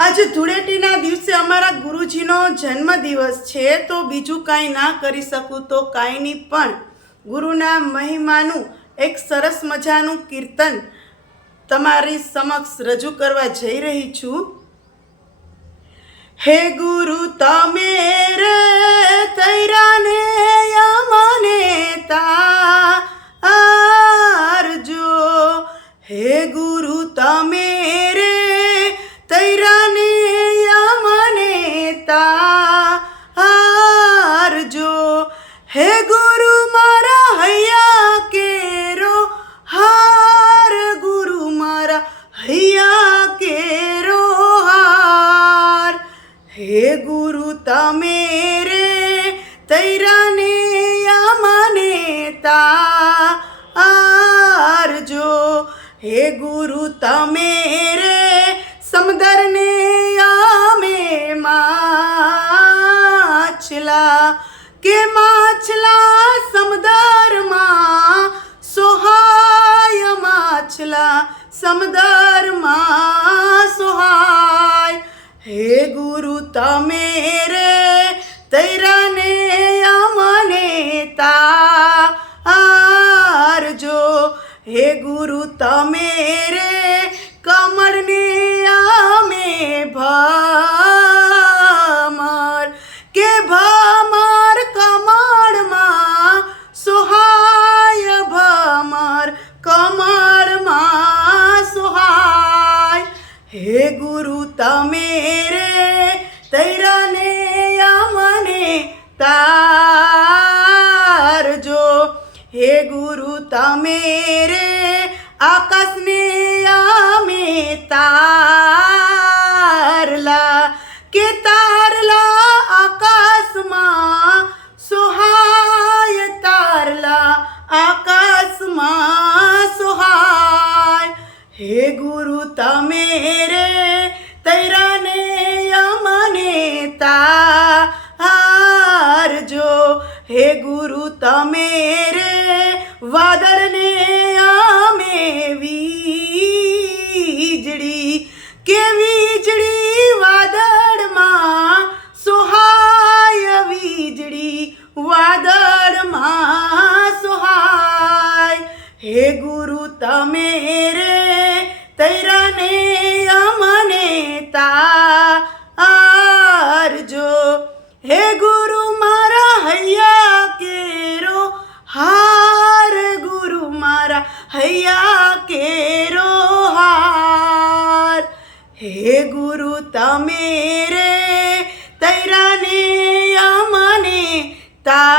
આજે ધૂળેટીના દિવસે અમારા ગુરુજીનો જન્મદિવસ છે, તો બીજું કાંઈ ના કરી શકું તો કાંઈ નહીં, પણ ગુરુના મહિમાનું એક સરસ મજાનું કીર્તન તમારી સમક્ષ રજૂ કરવા જઈ રહી છું। હે ગુરુ તમે રે તૈરાને યમને તારજો, હે ગુરુ તમે રે તૈરાને યમને તારજો, હે ગુરુ મારા હૈયા કેરો હાર, ગુરુ મારા હૈયા કેરો હાર, હે ગુરુ તમે રે તૈરાને યમને તારજો, હે ગુરુ તમે રે સમુદ્રને અમે માછલા કે માછલા સમુદ્રમાં સોહાય, માછલા સમુદ્રમાં સોહાય, હે ગુરુ તમે રે તૈરાને અમને તારજો, હે ગુરુ તમે રે કમળને અમે ભમર કે ભમર કમળમાં સોહાય, ભમર કમળમાં સોહાય, હે ગુરુ તમે રે તૈરાને અમને તારજો, હે ગુરુ તમે રે આકાશને અમે તારલા કે તારલા આકાશમાં સોહાય, તારલા આકાશમાં સોહાય, હે ગુરુ તમે રે તૈરાને અમને તારજો, હે ગુરુ તમે રે વાદળને અમે વીજળી કે વીજળી વાદળમાં સોહાય, વીજળી વાદળમાં સોહાય, હે ગુરુ તમે રે તૈરાને અમને તારજો, હે ગુરુ મારા હૈયા કેરો હાર, ગુરુ મારા હૈયા કેરો હાર, હે ગુરુ તમે રે તૈરાને અમને તાર